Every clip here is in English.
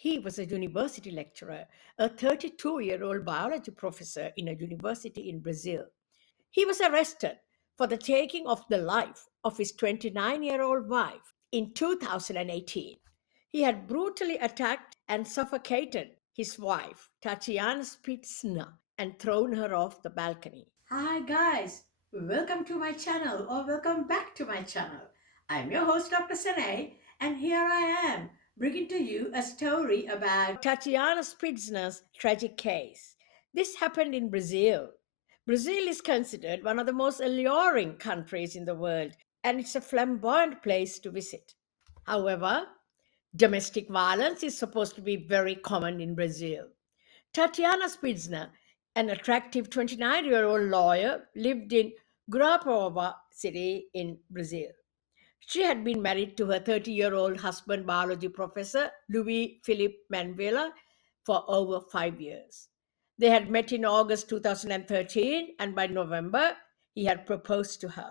He was a university lecturer, a 32-year-old biology professor in a university in Brazil. He was arrested for the taking of the life of his 29-year-old wife in 2018. He had brutally attacked and suffocated his wife, Tatiane Spitzner, and thrown her off the balcony. Hi guys, welcome to my channel or welcome back to my channel. I'm your host Dr. Senay and here I am bringing to you a story about Tatiana Spitzner's tragic case. This happened in Brazil. Brazil is considered one of the most alluring countries in the world and it's a flamboyant place to visit. However, domestic violence is supposed to be very common in Brazil. Tatiana Spitzner, an attractive 29-year-old lawyer, lived in Gurapova city in Brazil. She had been married to her 30-year-old husband, biology professor Louis Philippe Manuela, for over 5 years. They had met in August 2013, and by November, he had proposed to her.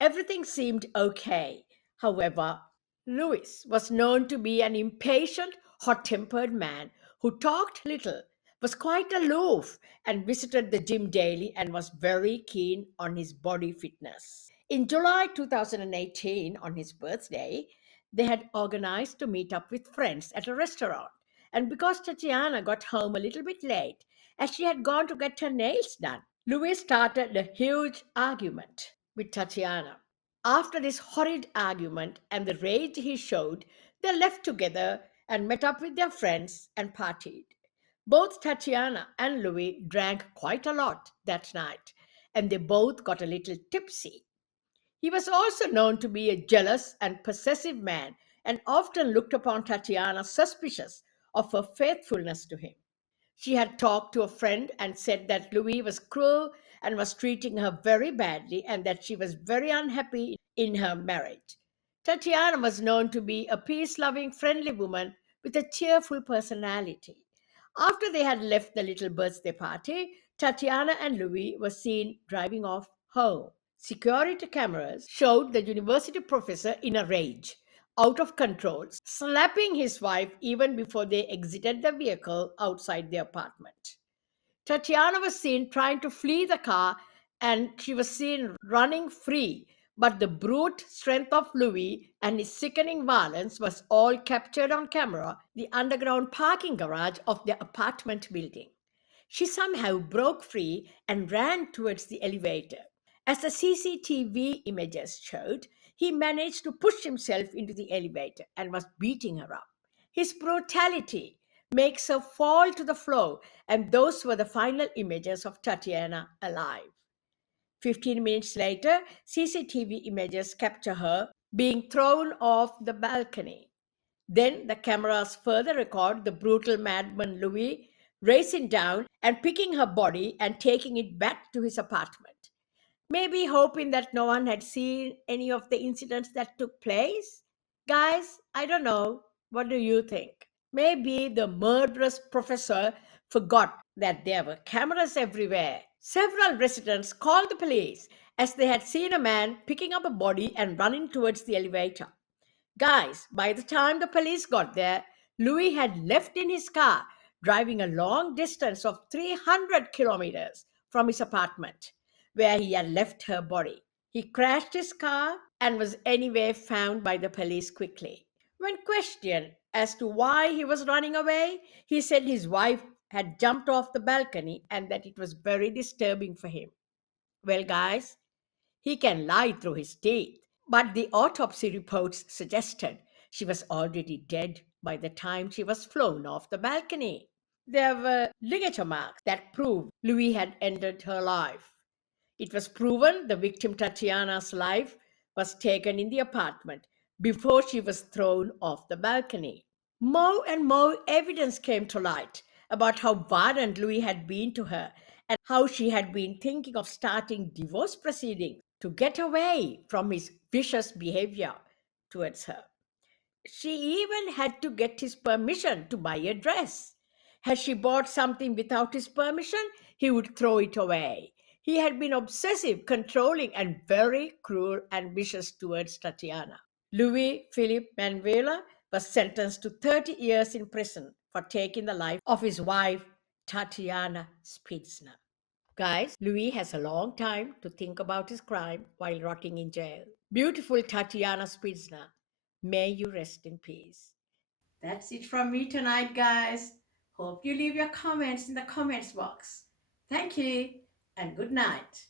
Everything seemed okay. However, Louis was known to be an impatient, hot tempered man who talked little, was quite aloof, and visited the gym daily and was very keen on his body fitness. In July 2018, on his birthday, they had organized to meet up with friends at a restaurant. And because Tatiana got home a little bit late, as she had gone to get her nails done, Louis started a huge argument with Tatiana. After this horrid argument and the rage he showed, they left together and met up with their friends and partied. Both Tatiana and Louis drank quite a lot that night, and they both got a little tipsy. He was also known to be a jealous and possessive man and often looked upon Tatiana suspicious of her faithfulness to him. She had talked to a friend and said that Louis was cruel and was treating her very badly and that she was very unhappy in her marriage. Tatiana was known to be a peace loving, friendly woman with a cheerful personality. After they had left the little birthday party, Tatiana and Louis were seen driving off home. Security cameras showed the university professor in a rage, out of control, slapping his wife even before they exited the vehicle outside the apartment. Tatiana was seen trying to flee the car and she was seen running free. But the brute strength of Louis and his sickening violence was all captured on camera, the underground parking garage of the apartment building. She somehow broke free and ran towards the elevator. As the CCTV images showed, he managed to push himself into the elevator and was beating her up. His brutality makes her fall to the floor, and those were the final images of Tatiana alive. 15 minutes later, CCTV images capture her being thrown off the balcony. Then the cameras further record the brutal madman Louis racing down and picking her body and taking it back to his apartment. Maybe hoping that no one had seen any of the incidents that took place? Guys, I don't know. What do you think? Maybe the murderous professor forgot that there were cameras everywhere. Several residents called the police as they had seen a man picking up a body and running towards the elevator. Guys, by the time the police got there, Louis had left in his car, driving a long distance of 300 kilometers from his apartment, where he had left her body. He crashed his car and was anyway found by the police quickly. When questioned as to why he was running away, he said his wife had jumped off the balcony and that it was very disturbing for him. Well, guys, he can lie through his teeth. But the autopsy reports suggested she was already dead by the time she was flown off the balcony. There were ligature marks that proved Louis had ended her life. It was proven the victim Tatiana's life was taken in the apartment before she was thrown off the balcony. More and more evidence came to light about how violent Louis had been to her and how she had been thinking of starting divorce proceedings to get away from his vicious behavior towards her. She even had to get his permission to buy a dress. Had she bought something without his permission, he would throw it away. He had been obsessive, controlling, and very cruel and vicious towards Tatiana. Louis Philippe Manuela was sentenced to 30 years in prison for taking the life of his wife, Tatiana Spitzner. Guys, Louis has a long time to think about his crime while rotting in jail. Beautiful Tatiana Spitzner, may you rest in peace. That's it from me tonight, guys. Hope you leave your comments in the comments box. Thank you and good night.